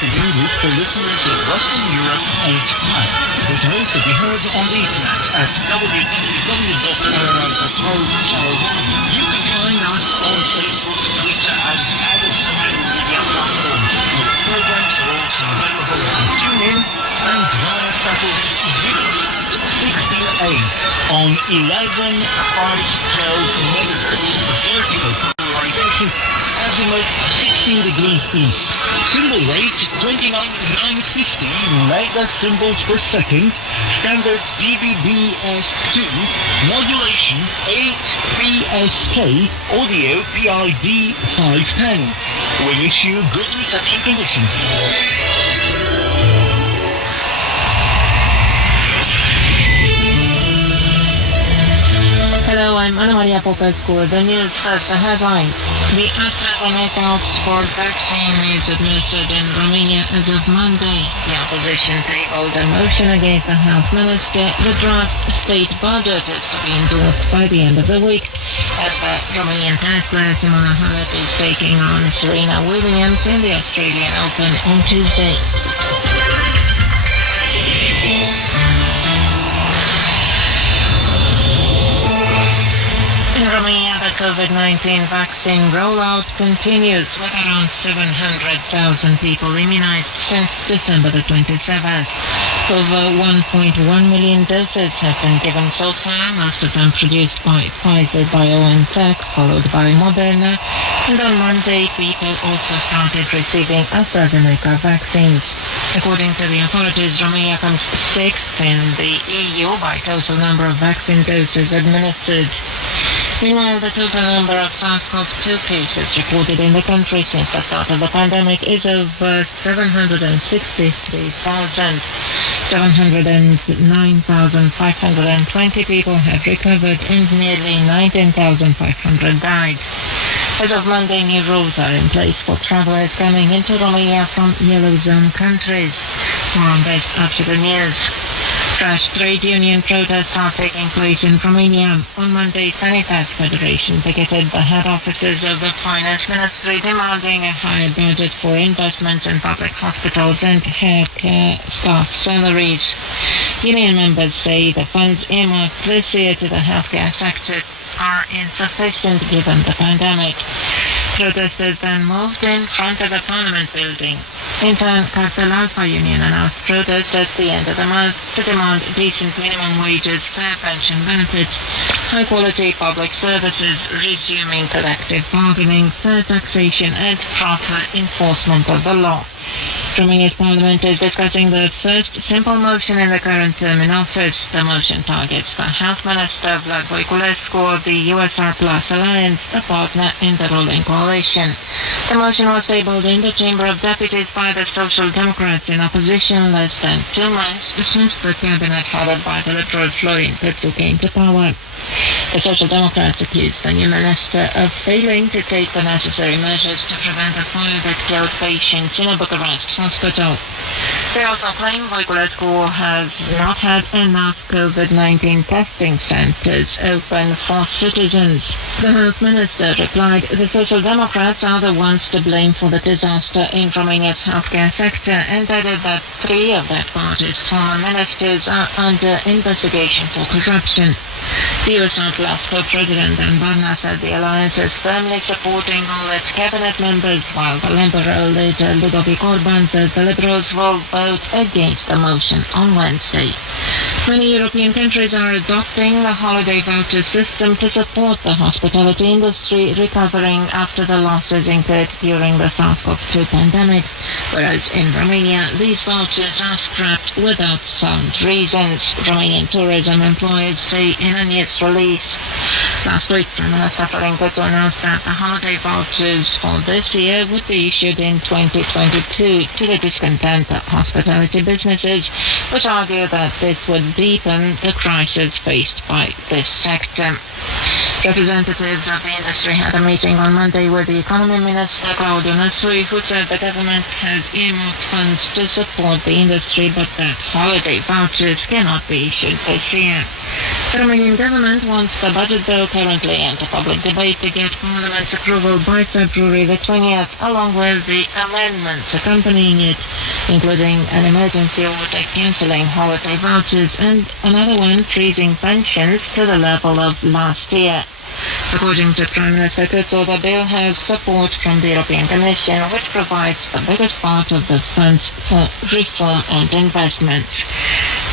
in English for listeners in Western Europe and Japan. We can also be heard on the internet at www.rr.co.uk. You can find us on Facebook, Twitter and other social media platforms. Our programs are also available on TuneIn and via satellite TV. 16A on 11,512 megahertz. Vertical polarization, azimuth 16 degrees east. Symbol rate 29,950 mega symbols per second. Standard DVB-S2. Modulation 8PSK. Audio PID 510. We wish you good reception conditions. Hello, I'm Anna Maria Popescu. The news first, the headlines. The AstraZeneca Oxford vaccine is administered in Romania as of Monday. The opposition tabled a motion against the health minister. The draft state budget is to be endorsed by the end of the week. As the Romanian tennis player Simona Halep is taking on Serena Williams in the Australian Open on Tuesday. In Romania, the COVID-19 vaccine rollout continues with around 700,000 people immunized since December the 27th. Over 1.1 million doses have been given so far, most of them produced by Pfizer-BioNTech, followed by Moderna, and on Monday people also started receiving AstraZeneca vaccines. According to the authorities, Romania comes sixth in the EU by total number of vaccine doses administered. Meanwhile, the total number of SARS-CoV-2 cases reported in the country since the start of the pandemic is over 763,000. 709,520 people have recovered and nearly 19,500 died. As of Monday, new rules are in place for travelers coming into Romania from yellow zone countries. More on this after the news. Fresh trade union protests are taking place in Romania. On Monday, Sanitas Federation picketed the head offices of the Finance Ministry, demanding a higher budget for investments in public hospitals and health care staff salaries. Union members say the funds earmarked this year to the healthcare sector are insufficient given the pandemic. Protesters then moved in front of the Parliament building. In turn, Cartel Alpha Union announced protests at the end of the month to demand decent minimum wages, fair pension benefits, high-quality public services, resuming collective bargaining, fair taxation, and proper enforcement of the law. Romania's Parliament is discussing the first simple motion in the current term in office. The motion targets the Health Minister Vlad Voiculescu of the USR Plus Alliance, a partner in the ruling coalition. The motion was tabled in the Chamber of Deputies by the Social Democrats in opposition less than 2 months since the cabinet headed by the Liberal Florin Câțu came to power. The Social Democrats accused the new minister of failing to take the necessary measures to prevent the fire that killed patients in a Bucharest hospital. They also claim Voiculescu has not had enough COVID-19 testing centers open for citizens. The Health Minister replied, the Social Democrats are the ones to blame for the disaster in Romania's healthcare sector, and added that 3 of that party's former ministers are under investigation for corruption. The USR Plus co-president Dan Barna said the alliance is firmly supporting all its cabinet members, while the Liberal leader Ludovic Orban says the Liberals will vote against the motion on Wednesday. Many European countries are adopting the holiday voucher system to support the hospitality industry recovering after the losses incurred during the SARS-CoV-2 pandemic, whereas in Romania these vouchers are scrapped without sound reasons, Romanian tourism employers say in a news release. Last week, Prime Minister Florin Câțu announced that the holiday vouchers for this year would be issued in 2022 to the discontent of hospitality businesses, which argue that this would deepen the crisis faced by this sector. Representatives of the industry had a meeting on Monday with the Economy Minister Claudiu Năsui, who said the government has earmarked funds to support the industry, but that holiday vouchers cannot be issued this year. The Romanian government wants the budget bill currently under public debate to get Parliament's approval by February the 20th, along with the amendments accompanying it, including an emergency order cancelling holiday vouchers and another one freezing pensions to the level of last year. According to Prime Minister Kutsu, the bill has support from the European Commission, which provides the biggest part of the funds for reform and investment.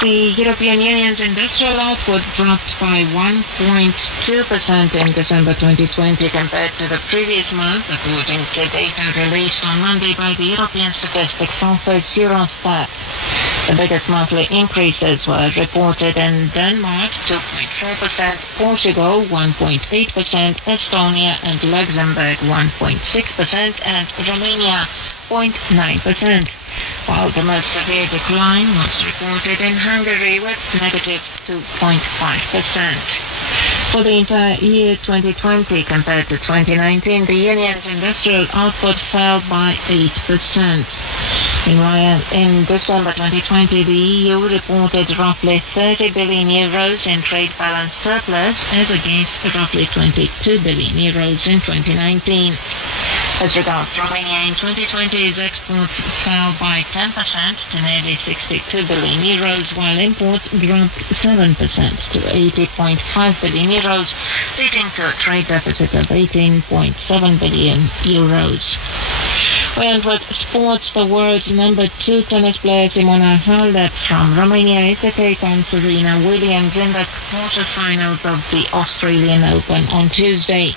The European Union's industrial output dropped by 1.2% in December 2020 compared to the previous month, according to data released on Monday by the European Statistics Office Eurostat. The biggest monthly increases were reported in Denmark, 2.4%, Portugal, 1.8%, Estonia and Luxembourg, 1.6%, and Romania, 0.9%, while the most severe decline was reported in Hungary with negative 2.5%. For the entire year 2020 compared to 2019, the Union's industrial output fell by 8%. Meanwhile, in December 2020, the EU reported roughly 30 billion euros in trade balance surplus as against roughly 22 billion euros in 2019. As regards Romania, in 2020, its exports fell by 10% to nearly 62 billion euros, while imports dropped 7% to 80.5 billion euros, leading to a trade deficit of 18.7 billion euros. And with sports, the world's number 2 tennis player Simona Halep from Romania is to take on Serena Williams in the quarterfinals of the Australian Open on Tuesday.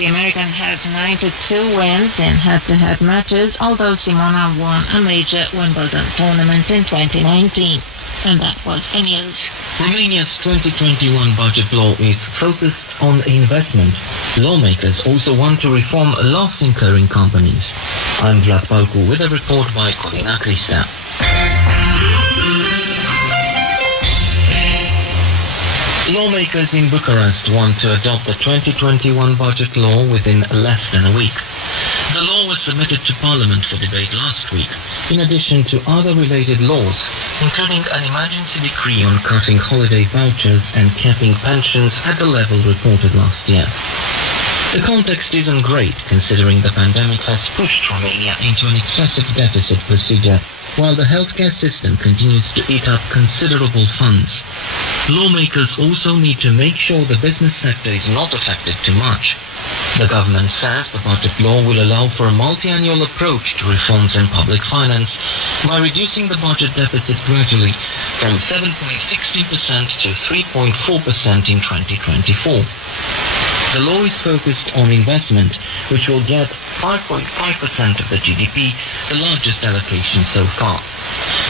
The American has 92 wins in head-to-head matches, although Simona won a major Wimbledon tournament in 2019. And that was the news. Romania's 2021 budget law is focused on investment. Lawmakers also want to reform loss-incurring companies. I'm Vlad Palcu with a report by Corina Cristea. Lawmakers in Bucharest want to adopt the 2021 budget law within less than a week. The law was submitted to Parliament for debate last week, in addition to other related laws, including an emergency decree on cutting holiday vouchers and capping pensions at the level reported last year. The context isn't great, considering the pandemic has pushed Romania into an excessive deficit procedure, while the healthcare system continues to eat up considerable funds. Lawmakers also need to make sure the business sector is not affected too much. The government says the budget law will allow for a multi-annual approach to reforms in public finance by reducing the budget deficit gradually from 7.16% to 3.4% in 2024. The law is focused on investment, which will get 5.5% of the GDP, the largest allocation so far.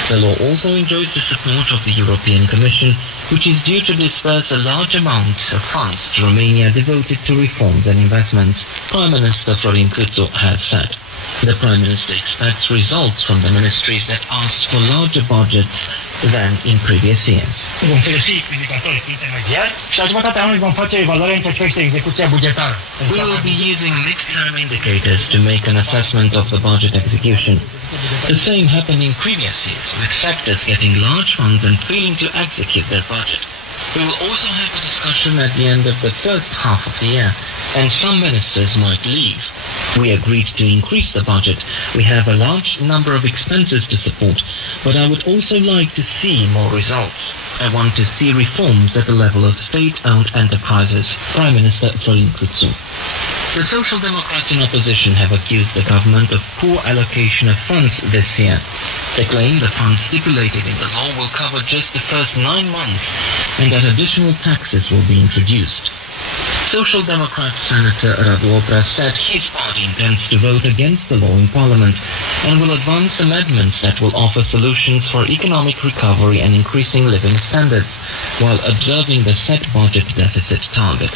The law also enjoys the support of the European Commission, which is due to disperse a large amount of funds to Romania devoted to reforms and investments, Prime Minister Florin Kutsu has said. The Prime Minister expects results from the ministries that asked for larger budgets than in previous years. Vom folosi indicatori intermediari și la jumătatea anului vom face evaluarea în ceea ce privește execuția bugetară. We will be using mid-term indicators to make an assessment of the budget execution. The same happened in previous years, with sectors getting large funds and failing to execute their budget. We will also have a discussion at the end of the first half of the year, and some ministers might leave. We agreed to increase the budget. We have a large number of expenses to support, but I would also like to see more results. I want to see reforms at the level of state-owned enterprises, Prime Minister Florin Kutsu. The Social Democrats in opposition have accused the government of poor allocation of funds this year. They claim the funds stipulated in the law will cover just the first 9 months and that additional taxes will be introduced. Social Democrat Senator Radu Oprea said his party intends to vote against the law in Parliament and will advance amendments that will offer solutions for economic recovery and increasing living standards, while observing the set budget deficit target.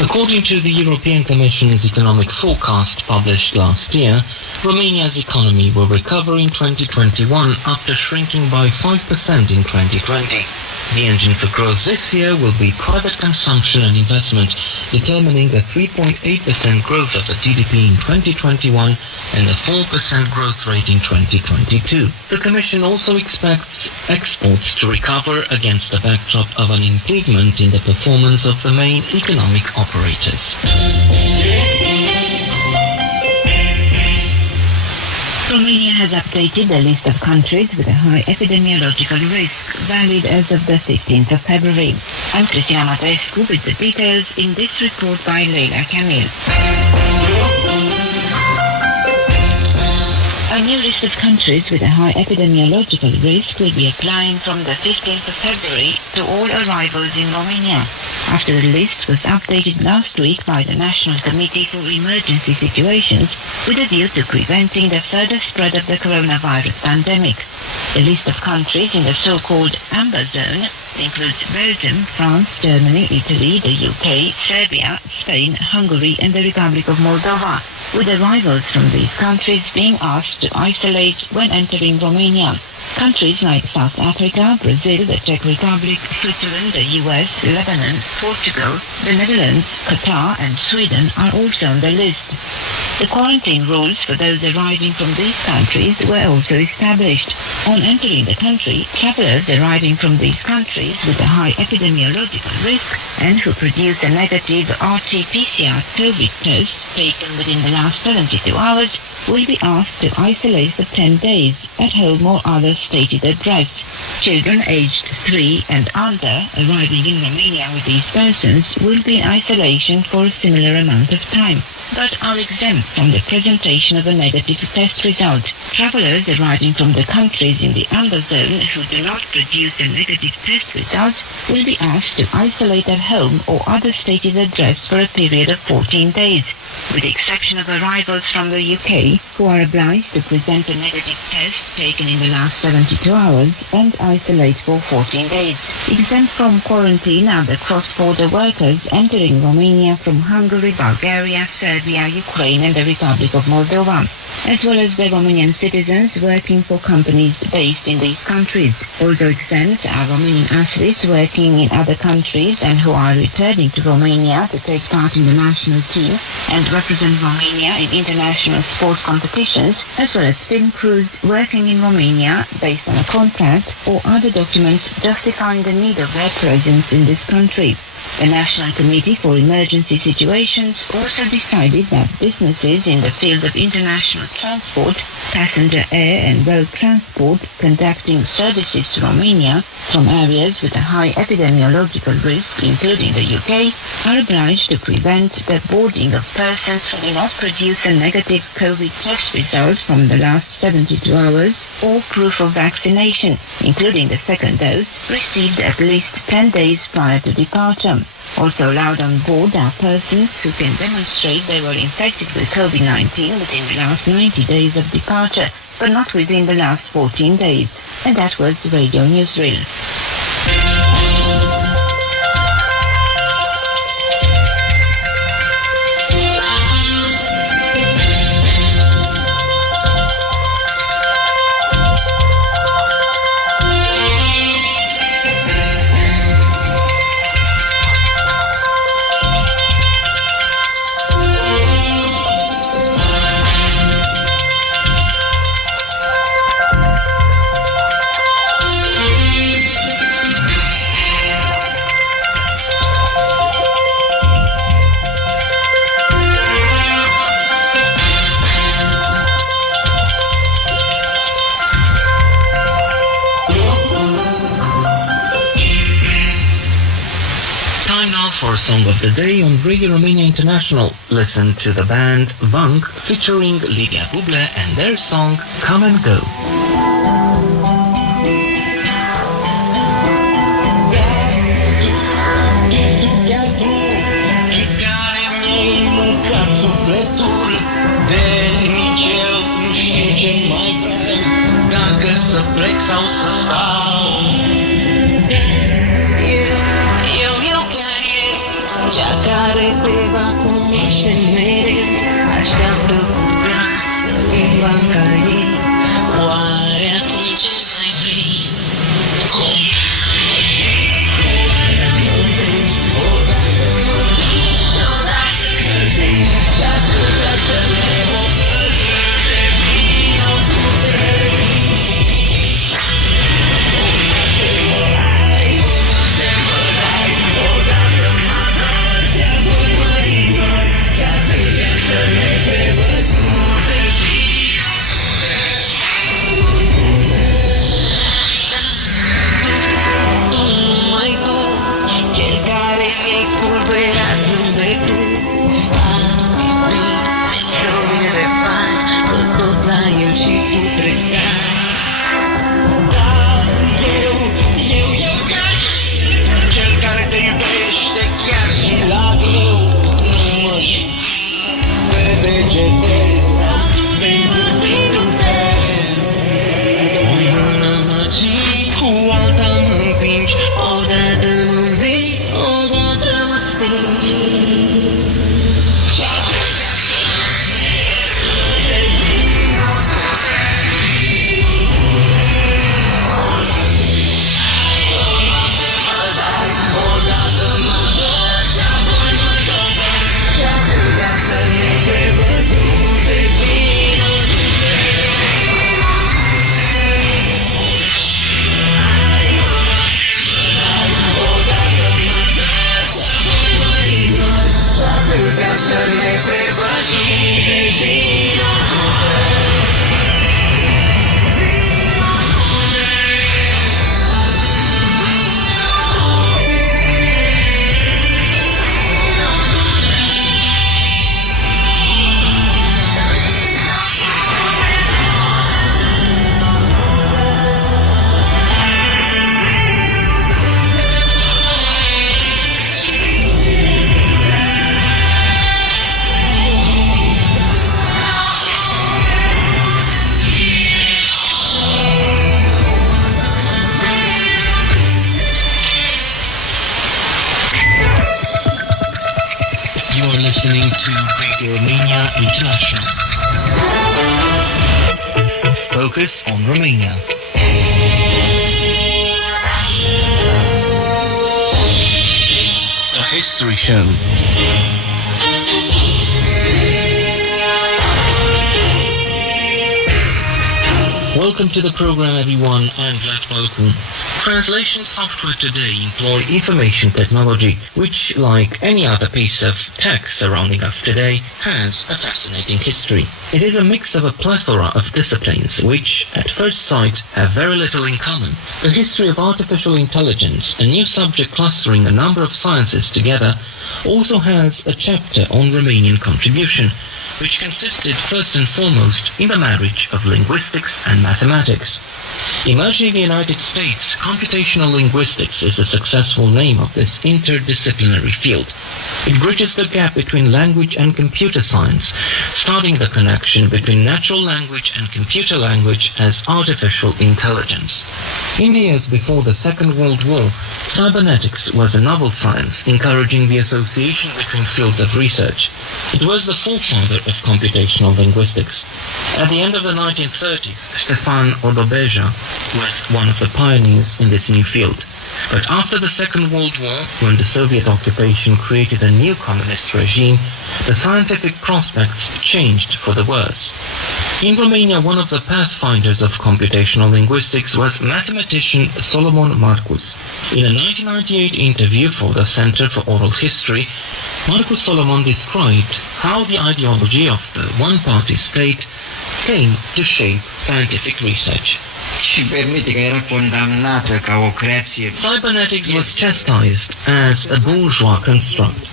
According to the European Commission's economic forecast published last year, Romania's economy will recover in 2021 after shrinking by 5% in 2020. The engine for growth this year will be private consumption and investment, determining a 3.8% growth of the GDP in 2021 and a 4% growth rate in 2022. The Commission also expects exports to recover against the backdrop of an improvement in the performance of the main economic operators. Romania has updated the list of countries with a high epidemiological risk, valid as of the 15th of February. I'm Cristina Matrescu with the details in this report by Leila Camil. A new list of countries with a high epidemiological risk will be applying from the 15th of February to all arrivals in Romania, after the list was updated last week by the National Committee for Emergency Situations with a view to preventing the further spread of the coronavirus pandemic. The list of countries in the so-called Amber Zone includes Belgium, France, Germany, Italy, the UK, Serbia, Spain, Hungary and the Republic of Moldova, with arrivals from these countries being asked to isolate when entering Romania. Countries like South Africa, Brazil, the Czech Republic, Switzerland, the US, Lebanon, Portugal, the Netherlands, Qatar and Sweden are also on the list. The quarantine rules for those arriving from these countries were also established. On entering the country, travellers arriving from these countries with a high epidemiological risk and who produce a negative RT-PCR COVID test taken within the last 72 hours will be asked to isolate for 10 days at home or other stated address. Children aged 3 and under arriving in Romania with these persons will be in isolation for a similar amount of time, but are exempt from the presentation of a negative test result. Travellers arriving from the countries in the Amber Zone who do not produce a negative test result will be asked to isolate at home or other stated address for a period of 14 days, with the exception of arrivals from the UK, who are obliged to present a negative test taken in the last 72 hours and isolate for 14 days. Exempt from quarantine are the cross-border workers entering Romania from Hungary, Bulgaria, Serbia, Ukraine and the Republic of Moldova, as well as the Romanian citizens working for companies based in these countries. Also exempt are Romanian athletes working in other countries and who are returning to Romania to take part in the national team and represent Romania in international sports competitions, as well as film crews working in Romania based on a contract or other documents justifying the need of their presence in this country. The National Committee for Emergency Situations also decided that businesses in the field of international transport, passenger air and road transport conducting services to Romania from areas with a high epidemiological risk, including the UK, are obliged to prevent the boarding of persons who do not produce a negative COVID test result from the last 72 hours or proof of vaccination, including the second dose, received at least 10 days prior to departure. Also allowed on board are persons who can demonstrate they were infected with COVID-19 within the last 90 days of departure, but not within the last 14 days. And that was Radio Newsreel. For Song of the Day on Radio Romania International. Listen to the band Vunk featuring Lidia Buble and their song Come and Go. Oare atunci ce vei vrei? Cum? listening to Radio Romania International. Focus on Romania. The History Show. Welcome to the program, everyone. I'm Vlad Balkun. Translation software today employ information technology, which, like any other piece of tech surrounding us today, has a fascinating history. It is a mix of a plethora of disciplines which, at first sight, have very little in common. The history of artificial intelligence, a new subject clustering a number of sciences together, also has a chapter on Romanian contribution, which consisted first and foremost in the marriage of linguistics and mathematics. Emerging in the United States, computational linguistics is the successful name of this interdisciplinary field. It bridges the gap between language and computer science, starting the connection between natural language and computer language as artificial intelligence. In the years before the Second World War, cybernetics was a novel science, encouraging the association between fields of research. It was the forefather of computational linguistics. At the end of the 1930s, Stefan Odobeja was one of the pioneers in this new field. But after the Second World War, when the Soviet occupation created a new communist regime, the scientific prospects changed for the worse. In Romania, one of the pathfinders of computational linguistics was mathematician Solomon Marcus. In a 1998 interview for the Center for Oral History, Marcus Solomon described how the ideology of the one-party state came to shape scientific research. Cybernetics was chastised as a bourgeois construct.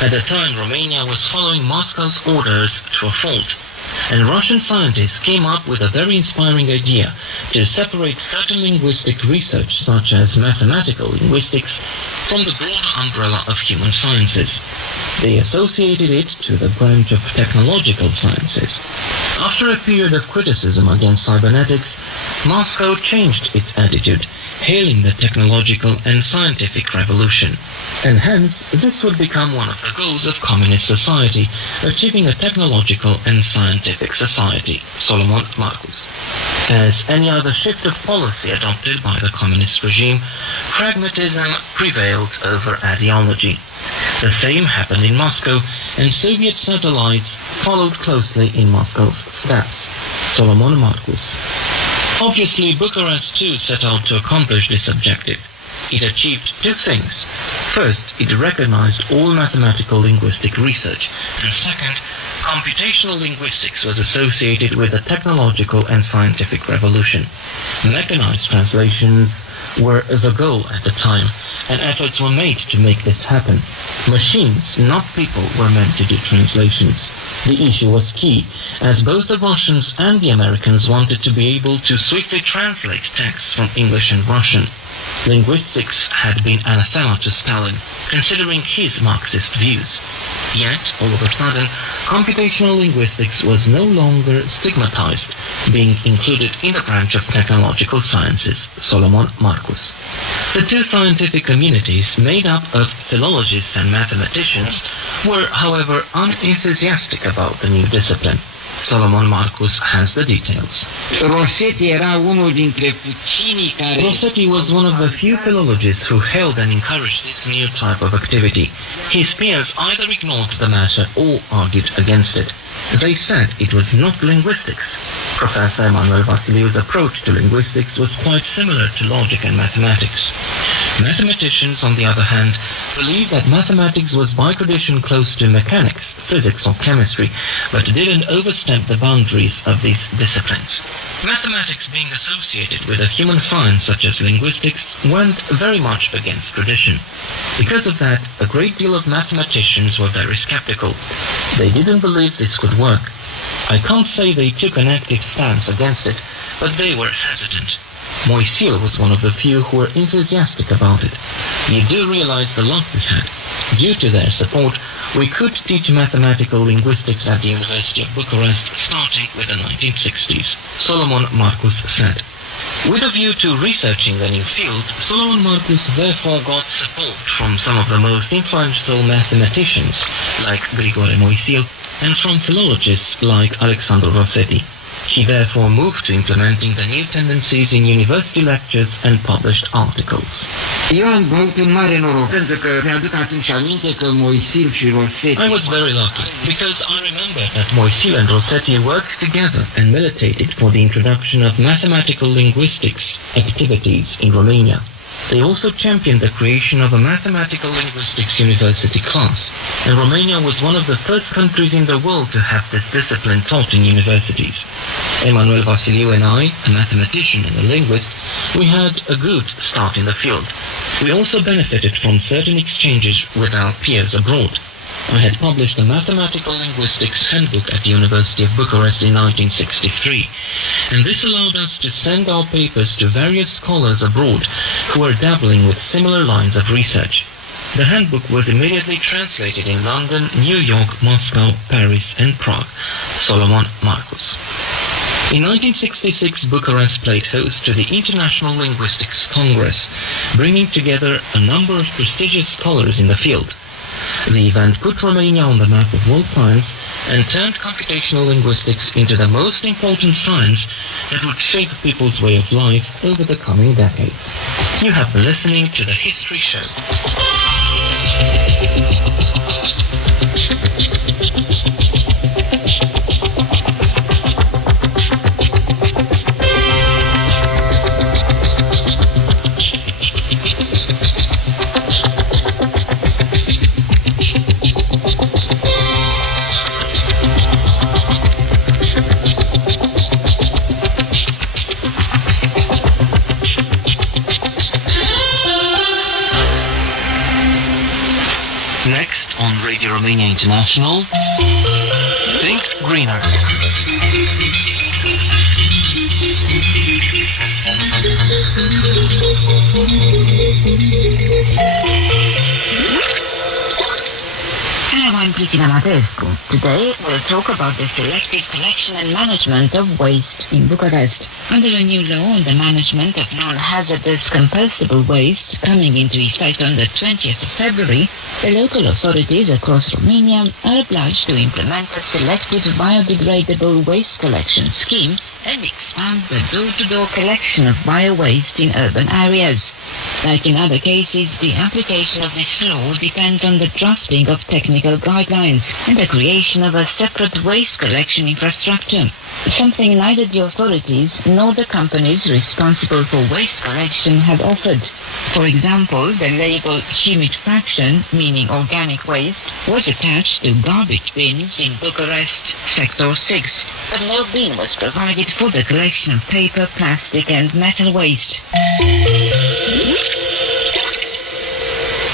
At the time, Romania was following Moscow's orders to a fault, and Russian scientists came up with a very inspiring idea to separate certain linguistic research, such as mathematical linguistics, from the broader umbrella of human sciences. They associated it to the branch of technological sciences. After a period of criticism against cybernetics, Moscow changed its attitude, hailing the technological and scientific revolution. And hence, this would become one of the goals of communist society, achieving a technological and scientific society. Solomon Marcus. As any other shift of policy adopted by the communist regime, pragmatism prevailed over ideology. The same happened in Moscow, and Soviet satellites followed closely in Moscow's steps. Solomon Marcus. Obviously, Bucharest too set out to accomplish this objective. It achieved two things. First, it recognized all mathematical linguistic research, and second, computational linguistics was associated with the technological and scientific revolution. Mechanized translations were the goal at the time, and efforts were made to make this happen. Machines, not people, were meant to do translations. The issue was key, as both the Russians and the Americans wanted to be able to swiftly translate texts from English and Russian. Linguistics had been anathema to Stalin, considering his Marxist views. Yet, all of a sudden, computational linguistics was no longer stigmatized, being included in the branch of technological sciences. Solomon Marcus. The two scientific communities, made up of philologists and mathematicians, were, however, unenthusiastic about the new discipline. Solomon Marcus has the details. Rossetti was one of the few philologists who hailed and encouraged this new type of activity. His peers either ignored the matter or argued against it. They said it was not linguistics. Professor Emanuel Vasiliu's approach to linguistics was quite similar to logic and mathematics. Mathematicians, on the other hand, believed that mathematics was by tradition close to mechanics, physics or chemistry, but didn't overstep the boundaries of these disciplines. Mathematics, being associated with a human science such as linguistics, went very much against tradition. Because of that, a great deal of mathematicians were very skeptical. They didn't believe this could work. I can't say they took an active stance against it, but they were hesitant. Moisil was one of the few who were enthusiastic about it. You do realize the luck we had. Due to their support, we could teach mathematical linguistics at the University of Bucharest starting with the 1960s, Solomon Marcus said. With a view to researching the new field, Solomon Marcus therefore got support from some of the most influential mathematicians, like Grigore Moisil, and from philologists like Alexandru Rossetti. He therefore moved to implementing the new tendencies in university lectures and published articles. Eu am avut un mare noroc, pentru că mi-aduc atunci aminte că Moisil și Rossetti... I was very lucky, because I remember that Moisil and Rossetti worked together and militated for the introduction of mathematical linguistics activities in Romania. They also championed the creation of a mathematical linguistics university class, and Romania was one of the first countries in the world to have this discipline taught in universities. Emanuel Vasiliu and I, a mathematician and a linguist, we had a good start in the field. We also benefited from certain exchanges with our peers abroad. I had published a mathematical linguistics handbook at the University of Bucharest in 1963, and this allowed us to send our papers to various scholars abroad who were dabbling with similar lines of research. The handbook was immediately translated in London, New York, Moscow, Paris, and Prague. Solomon Marcus. In 1966, Bucharest played host to the International Linguistics Congress, bringing together a number of prestigious scholars in the field. The event put Romania on the map of world science and turned computational linguistics into the most important science that would shape people's way of life over the coming decades. You have been listening to The History Show. Next on Radio Romania International, Think Greener. Hello, I'm Cristina Matescu. Today we'll talk about the selective collection and management of waste in Bucharest. Under a new law on the management of non-hazardous compostable waste coming into effect on the 20th of February, the local authorities across Romania are obliged to implement a selective biodegradable waste collection scheme and expand the door-to-door collection of bio-waste in urban areas. Like in other cases, the application of this law depends on the drafting of technical guidelines and the creation of a separate waste collection infrastructure, something neither the authorities nor the companies responsible for waste collection have offered. For example, the label humid fraction, meaning organic waste, was attached to garbage bins in Bucharest, Sector 6, but no bin was provided for the collection of paper, plastic and metal waste.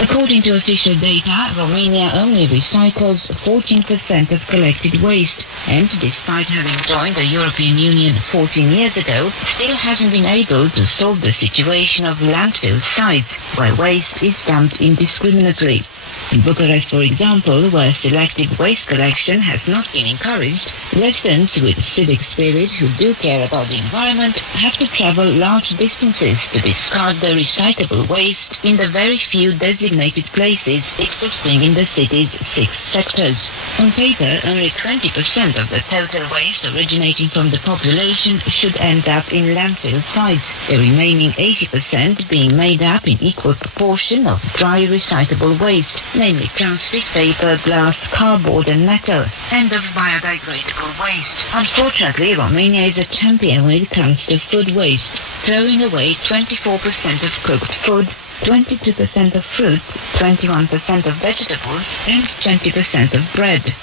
According to official data, Romania only recycles 14% of collected waste, and despite having joined the European Union 14 years ago, still hasn't been able to solve the situation of landfill sites where waste is dumped indiscriminately. In Bucharest, for example, where selective waste collection has not been encouraged, residents with civic spirit who do care about the environment have to travel large distances to discard the recyclable waste in the very few designated places existing in the city's 6 sectors. On paper, only 20% of the total waste originating from the population should end up in landfill sites, the remaining 80% being made up in equal proportion of dry recyclable waste, namely plastic, paper, glass, cardboard and metal, and of biodegradable waste. Unfortunately, Romania is a champion when it comes to food waste, throwing away 24% of cooked food, 22% of fruit, 21% of vegetables, and 20% of bread.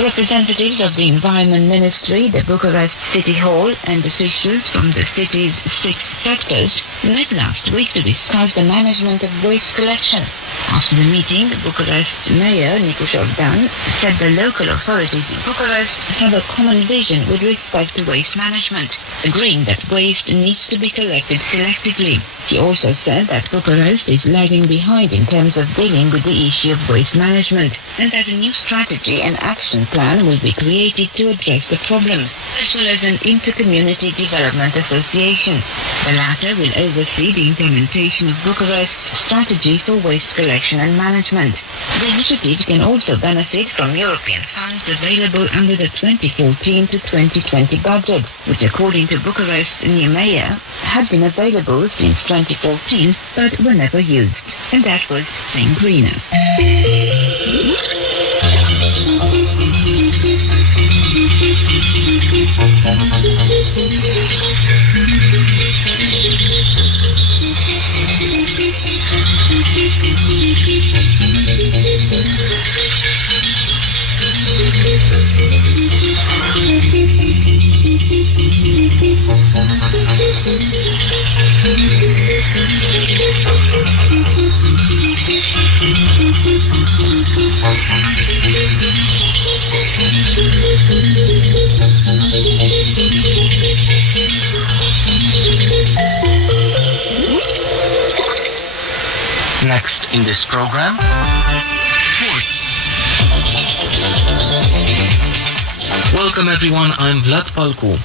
Representatives of the Environment Ministry, the Bucharest City Hall, and officials from the city's 6 sectors met last week to discuss the management of waste collection. After the meeting, Bucharest Mayor Nicu Jordan said the local authorities in Bucharest have a common vision with respect to waste management, agreeing that waste needs to be collected selectively. He also said that Bucharest is lagging behind in terms of dealing with the issue of waste management, and that a new strategy and action plan will be created to address the problem, as well as an inter-community development association. The latter will oversee the implementation of Bucharest's strategy for waste collection and management. The initiative can also benefit from European funds available under the 2014 to 2020 budget, which according to Bucharest's new mayor had been available since 2014 but were never used. And that was St. Greener. Next in this program, sports. Welcome everyone, I'm Vlad Palcu.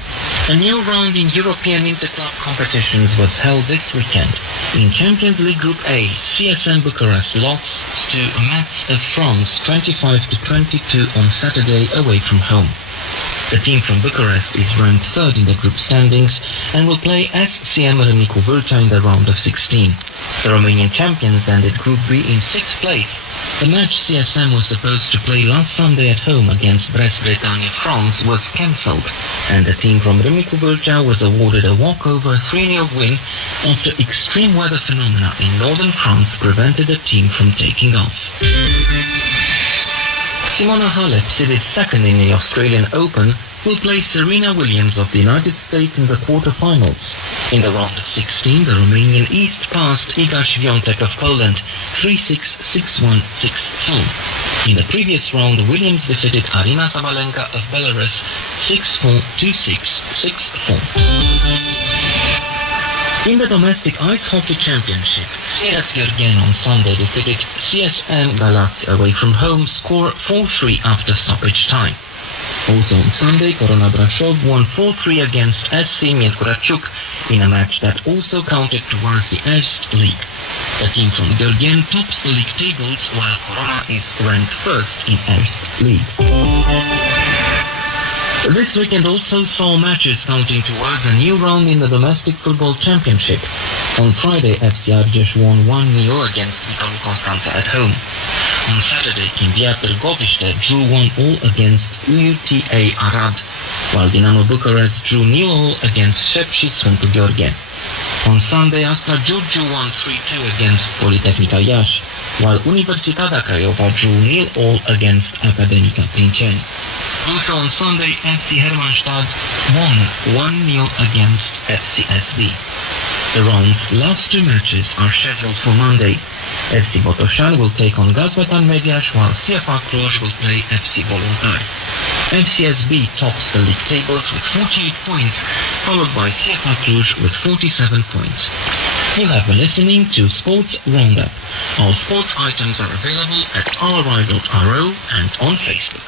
A new round in European Interclub competitions was held this weekend. In Champions League Group A, CSM Bucharest lost to Metz of France 25-22 on Saturday away from home. The team from Bucharest is ranked third in the group standings and will play SCM Râmnicu Vâlcea in the round of 16. The Romanian champions ended Group B in 6th place. The match CSM was supposed to play last Sunday at home against Brest-Bretagne France was cancelled, and the team from Râmnicu Vâlcea was awarded a walkover 3-0 win after extreme weather phenomena in northern France prevented the team from taking off. Simona Halep, seeded second in the Australian Open, will play Serena Williams of the United States in the quarter-finals. In the round of 16, the Romanian East passed Iga Świątek of Poland 3-6, 6-1, 6-4. In the previous round, Williams defeated Aryna Sabalenka of Belarus 6-4, 2-6, 6-4. In the domestic ice hockey championship, CS Gheorgheni on Sunday defeated CSM Galați away from home, score 4-3 after stoppage time. Also on Sunday, Corona Brașov won 4-3 against SC Miercurea Ciuc in a match that also counted towards the East League. The team from Gheorgheni tops the league tables while Corona is ranked first in East League. This weekend also saw matches counting towards a new round in the domestic football championship. On Friday, FC Argeș won 1-0 against Iconu Constanța at home. On Saturday, Chimbia Târgoviște drew 1-1 against UTA Arad, while Dinamo Bucharest drew 0-0 against Șepși Sfântu Gheorghe. On Sunday, Astra Giurgiu won 3-2 against Politehnica Iași, while Universitatea Craiova drew 0-0 against Academica Princeni. Also on Sunday, FC Hermannstadt won 1-0 against FCSB. The round's last two matches are scheduled for Monday. FC Botoșani will take on Gazmetan Mediaș, while CFR Cluj will play FC Voluntari. FCSB tops the league tables with 48 points, followed by CFR Cluj with 47 points. You have been listening to Sports Roundup. Our sports items are available at rri.ro and on Facebook.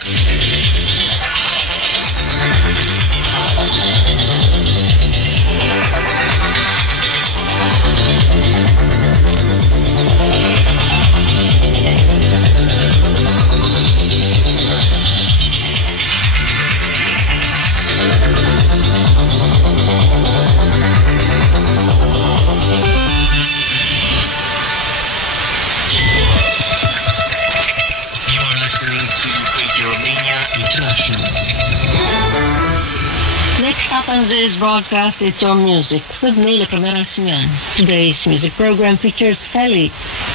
Up on this broadcast, it's Your Music with Neela Camara Simeon. Today's music program features Feli,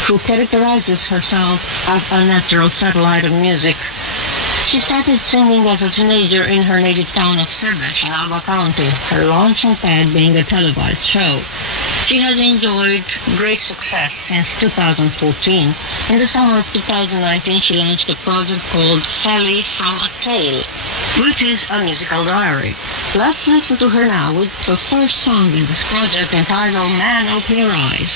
who characterizes herself as a natural satellite of music. She started singing as a teenager in her native town of Sebeș in Alba County, her launching pad being a televised show. She has enjoyed great success since 2014. In the summer of 2019, she launched a project called Feli from a Tale, which is a musical diary. Let's listen to her now with her first song in this project entitled Man Open Your Eyes.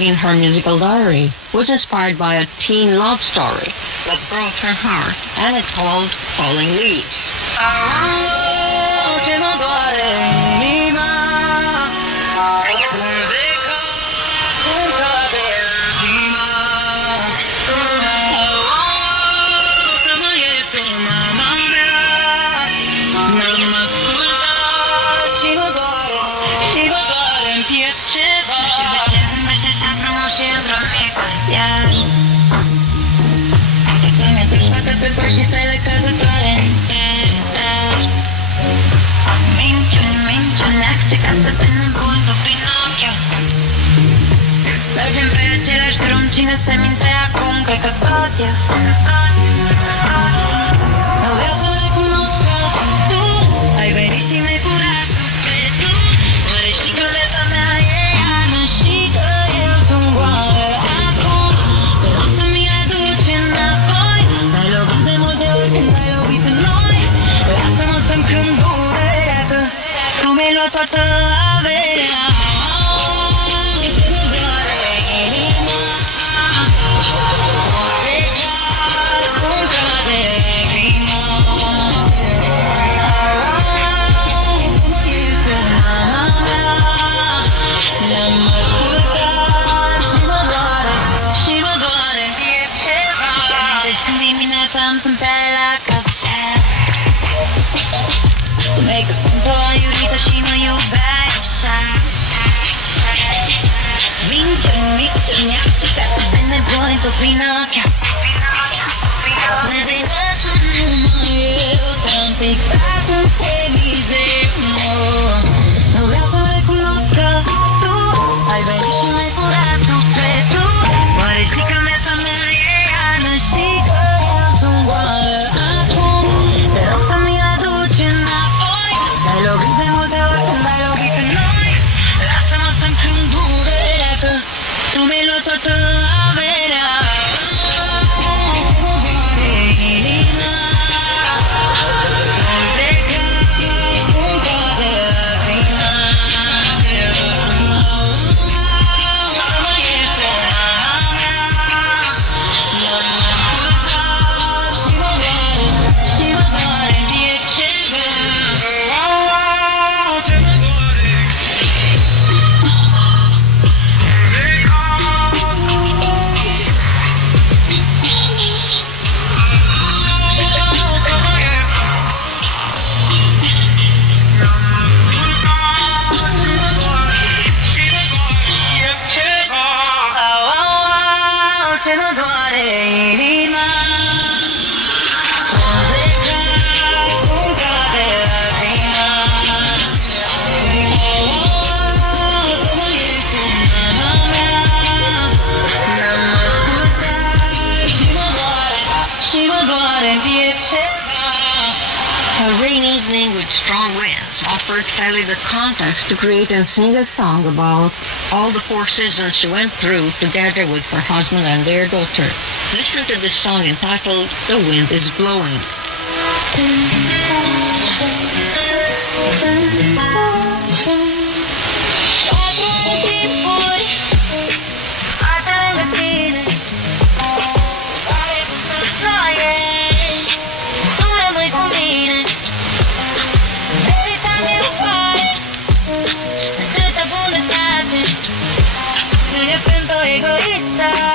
In her musical diary was inspired by a teen love story that broke her heart, and it's called Falling Leaves. Mergem pe același drum, cine se minte acum, cred că tot eu. Nu vreau să recunosc că tu ai venit și mi-ai furat sufletul. Oare știi că viața mea e iarnă și că eu sunt goală acum? Te rog să mi aduci înapoi. Ai lovit de multe ori când ai lovit în noi. Lasă-mă să-mi cânt durerea că tu mi-ai luat toată averea. The context to create and sing a song about all the 4 seasons she went through together with her husband and their daughter. Listen to this song entitled The Wind is Blowing. Egoísta.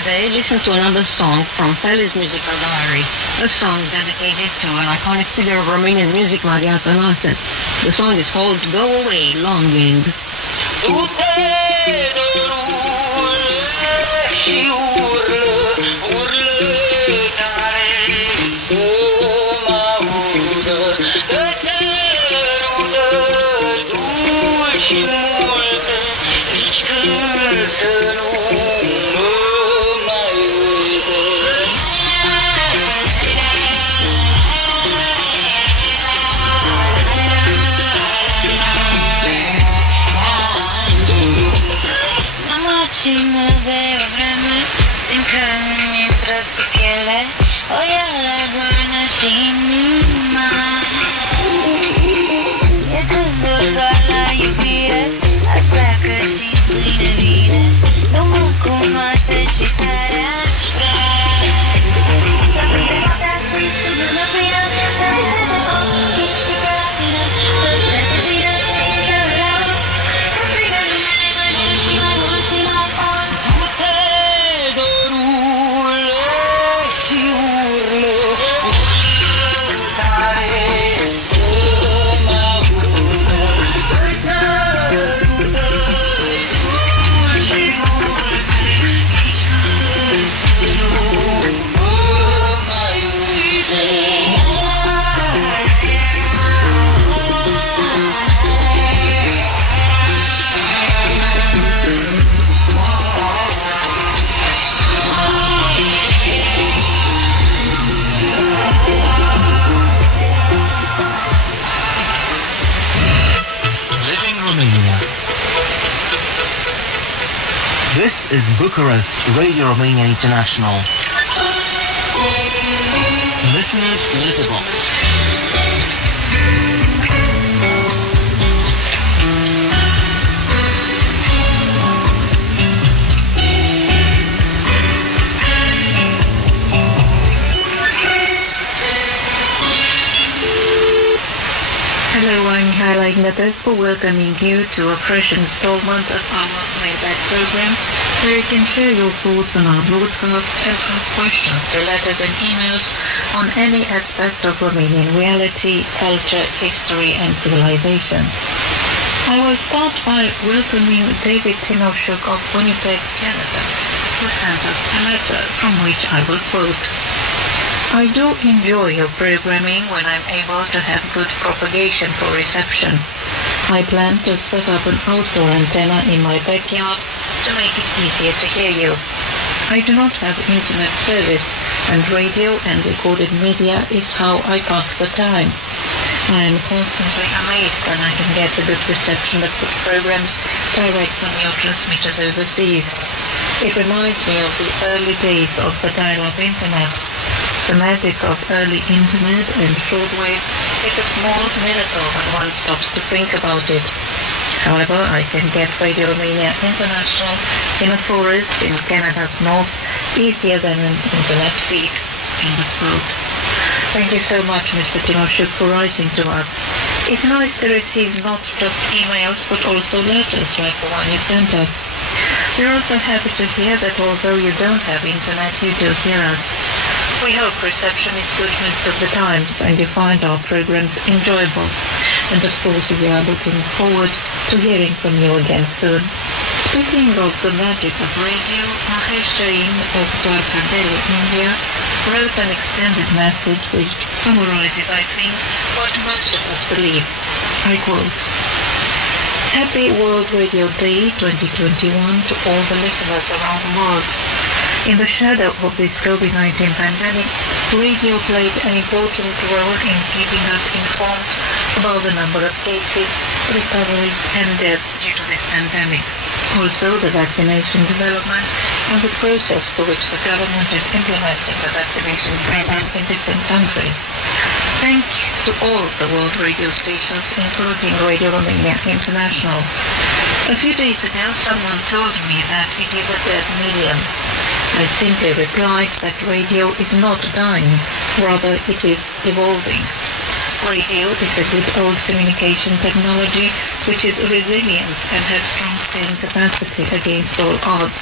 today, listen to another song from Feli's Musical Diary, a song dedicated to an iconic figure of Romanian music, Maria Tănase. The song is called Go Away Longing. This is Bucharest, Radio Romania International. Listeners Letterbox. Hello, I'm Highlight Natescu, welcoming you to a fresh installment of our Mailbag program, where you can share your thoughts on our broadcast and ask questions through letters and emails on any aspect of Romanian reality, culture, history, and civilization. I will start by welcoming David Timoshuk of Winnipeg, Canada, who sent us a letter from which I will quote. I do enjoy your programming when I'm able to have good propagation for reception. I plan to set up an outdoor antenna in my backyard to make it easier to hear you. I do not have internet service, and radio and recorded media is how I pass the time. I am constantly amazed when I can get a good reception of good programs direct from your transmitters overseas. It reminds me of the early days of the dial-up internet. The magic of early internet and shortwave is a small miracle when one stops to think about it. However, I can get Radio Romania International in a forest in Canada's north easier than an internet feed. End of quote. Thank you so much, Mr. Timoshuk, for writing to us. It's nice to receive not just emails, but also letters like the one you sent us. We're also happy to hear that although you don't have internet, you do hear us. We hope reception is good most of the time and you find our programs enjoyable. And of course we are looking forward to hearing from you again soon. Speaking of the magic of radio, Mahesh Jain of Dwarka, Delhi, India, wrote an extended message which summarizes, I think, what most of us believe. I quote, Happy World Radio Day 2021 to all the listeners around the world. In the shadow of this COVID-19 pandemic, radio played an important role in keeping us informed about the number of cases, recoveries, and deaths due to this pandemic. Also, the vaccination development and the process to which the government is implementing the vaccination program in different countries. Thanks to all the world radio stations, including Radio Romania International. A few days ago, someone told me that it is a dead medium. I simply replied that radio is not dying, rather it is evolving. Radio is a good old communication technology which is resilient and has strong staying capacity against all odds.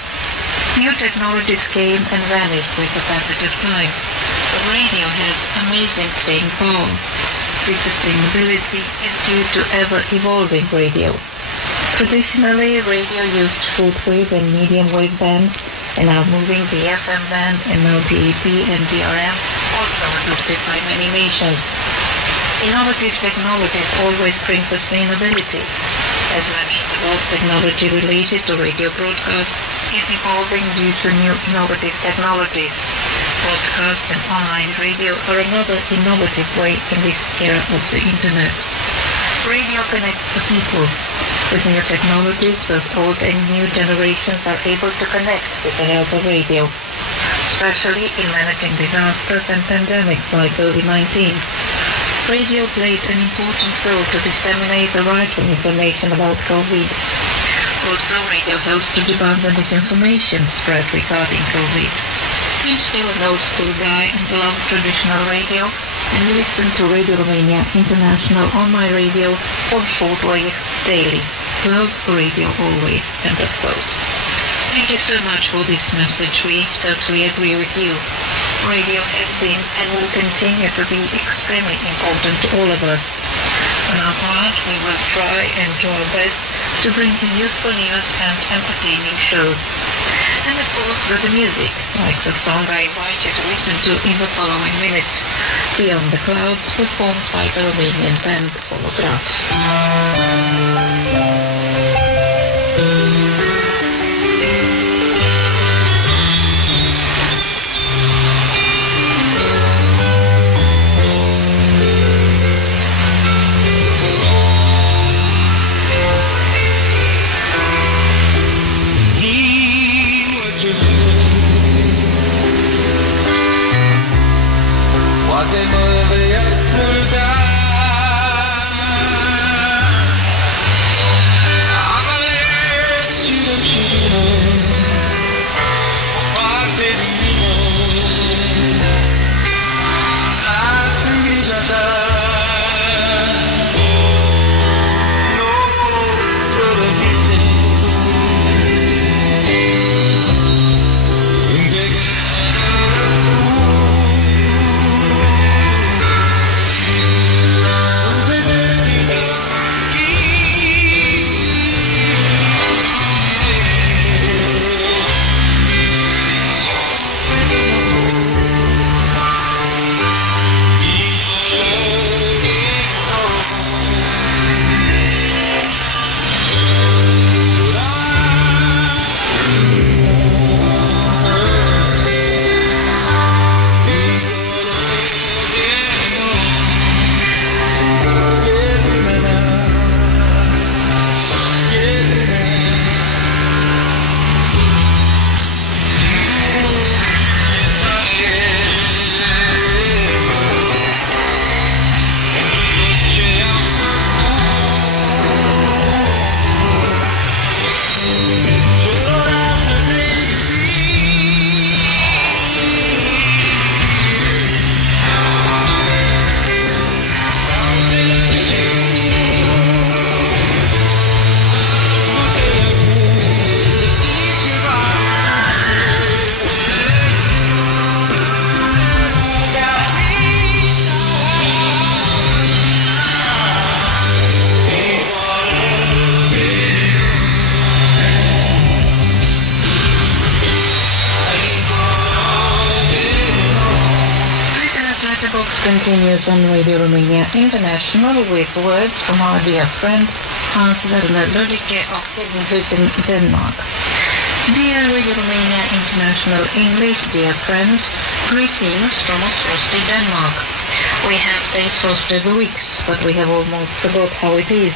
New technologies came and vanished with the passage of time, but radio has amazing staying power. This sustainability is due to ever-evolving radio. Traditionally, radio used shortwave and medium-wave bands, and now moving the FM band, MLDAP and DRM, also adopted by many nations. Innovative technologies always bring sustainability. As mentioned above, technology related to radio broadcast is evolving due to new innovative technologies. Broadcast and online radio are another innovative way in this era of the Internet. Radio connects the people. With new technologies, both old and new generations are able to connect with the help of radio, especially in managing disasters and pandemics like COVID-19. Radio played an important role to disseminate the vital information about COVID. Also, radio helps to debunk the misinformation spread regarding COVID. I'm still an old school guy and love traditional radio, and listen to Radio Romania International on my radio on shortwave daily. Love radio always. End of quote. Thank you so much for this message. We totally agree with you. Radio has been and will continue to be extremely important to all of us. On our part, we will try and do our best to bring you useful news and entertaining shows. And of course, with the music, like the song I invite you to listen to in the following minutes, Beyond the Clouds, performed by the Romanian band Holograph. Continues on Radio Romania International with words from our dear friend Hans Werner Lodike of Hedinghausen, Denmark. Dear Radio Romania International English, dear friends, greetings from a frosty Denmark. We have day frost over weeks, but we have almost forgot how it is.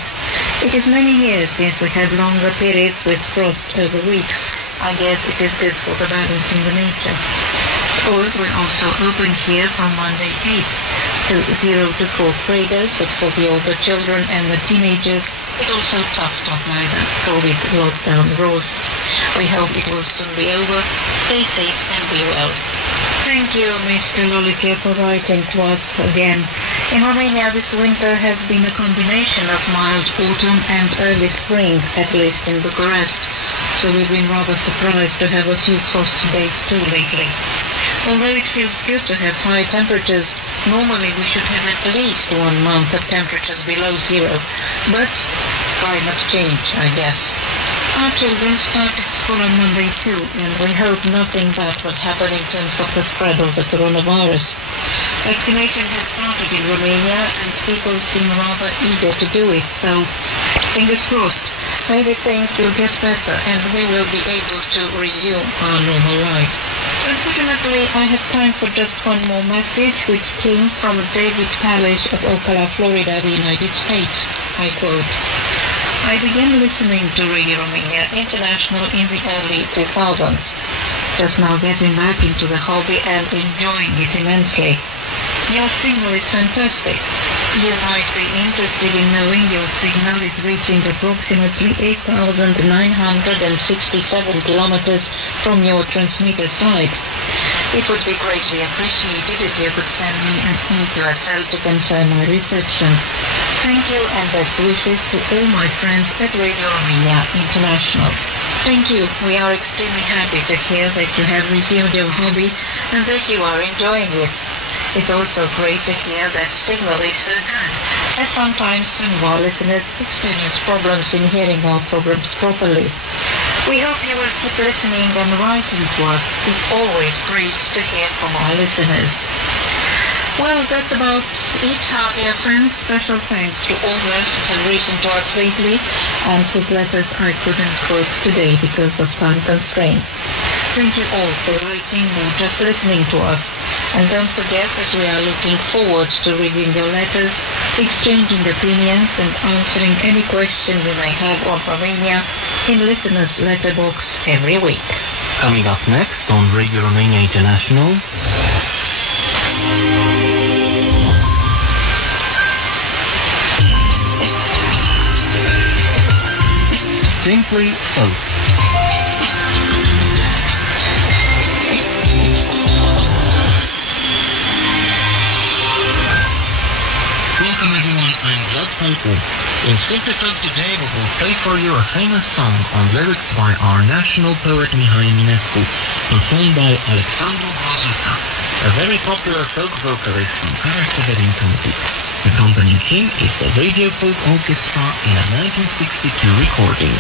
It is many years since we had longer periods with frost over weeks. I guess it is good for the balance in the nature. Schools will also open here from Monday 8th to 0 to 4th graders, but for the older children and the teenagers, it also toughed up by the COVID lockdown rules. We hope it will soon be over. Stay safe and be well. Thank you, Mr. Lolike, for writing to us again. In Romania, this winter has been a combination of mild autumn and early spring, at least in Bucharest. so we've been rather surprised to have a few frost days too lately. Although it feels good to have high temperatures, normally we should have at least 1 month of temperatures below zero, but climate change, I guess. Our children started school on Monday too, and we hope nothing bad will happen in terms of the spread of the coronavirus. Vaccination has started in Romania, and people seem rather eager to do it, so fingers crossed. Maybe things will get better, and we will be able to resume our normal lives. Unfortunately, I have time for just one more message, which came from David Palish of Ocala, Florida, the United States. I quote, I began listening to Radio Romania International in the early 2000s. Just now getting back into the hobby and enjoying it immensely. Your signal is fantastic. You might be interested in knowing your signal is reaching approximately 8,967 kilometers from your transmitter site. It would be greatly appreciated if you could send me an e-QSL to confirm my reception. Thank you and best wishes to all my friends at Radio Romania International. Thank you. We are extremely happy to hear that you have resumed your hobby and that you are enjoying it. It's also great to hear that signal is so good, as sometimes some of our listeners experience problems in hearing our programs properly. We hope you will keep listening and writing to us. It's always great to hear from our listeners. Well, that's about it, our dear friends. Special thanks to all those who have written to us lately and whose letters I couldn't quote today because of time constraints. Thank you all for writing or just listening to us. And don't forget that we are looking forward to reading your letters, exchanging opinions and answering any questions you may have on Romania in Listener's Letterbox every week. Coming up next on Radio Romania International, Simply Oat. Welcome everyone, I'm Vlad Palko. In Simply Oat today we will play for you a famous song on lyrics by our national poet Mihai Eminescu, performed by Alexandru Brozuța, a very popular folk vocalist from Karaseverin County. Accompanying him is the Radio Folk Orchestra in a 1962 recording. Oh,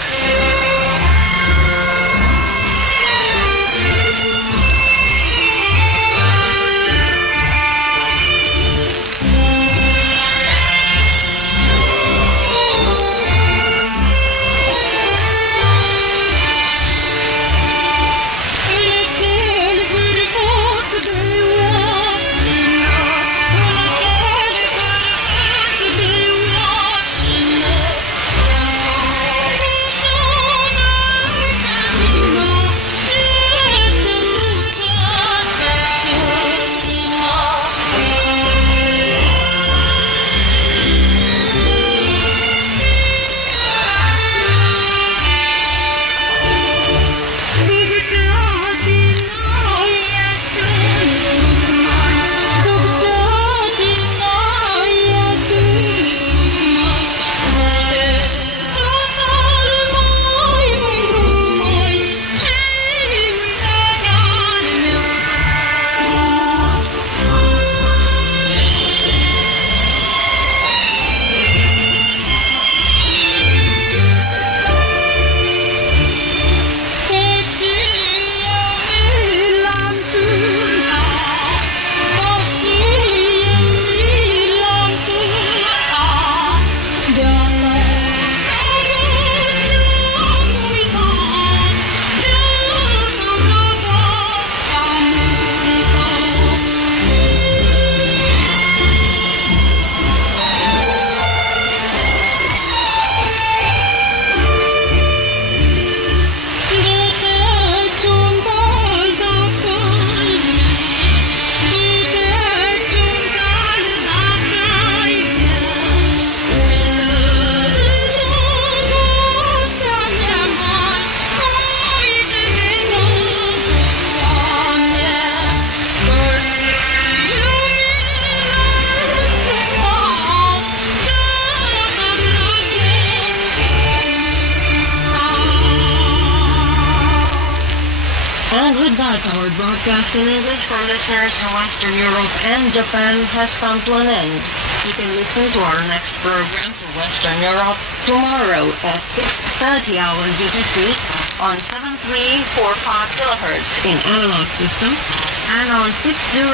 in English for listeners in Western Europe and Japan has come to an end. You can listen to our next program for Western Europe tomorrow at 6:30 hours UTC on 7345 kilohertz in analog system and on 6040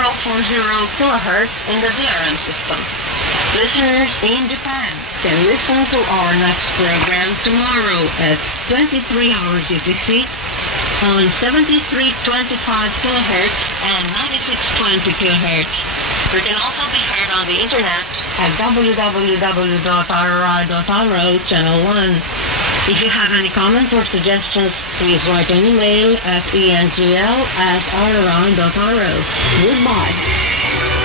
kilohertz in the DRM system. Listeners in Japan can listen to our next program tomorrow at 23 hours UTC on 7325 kilohertz and 9620 kilohertz. We can also be heard on the internet at www.rri.ro channel 1. If you have any comments or suggestions, please write an email at engl@rri.ro. Goodbye.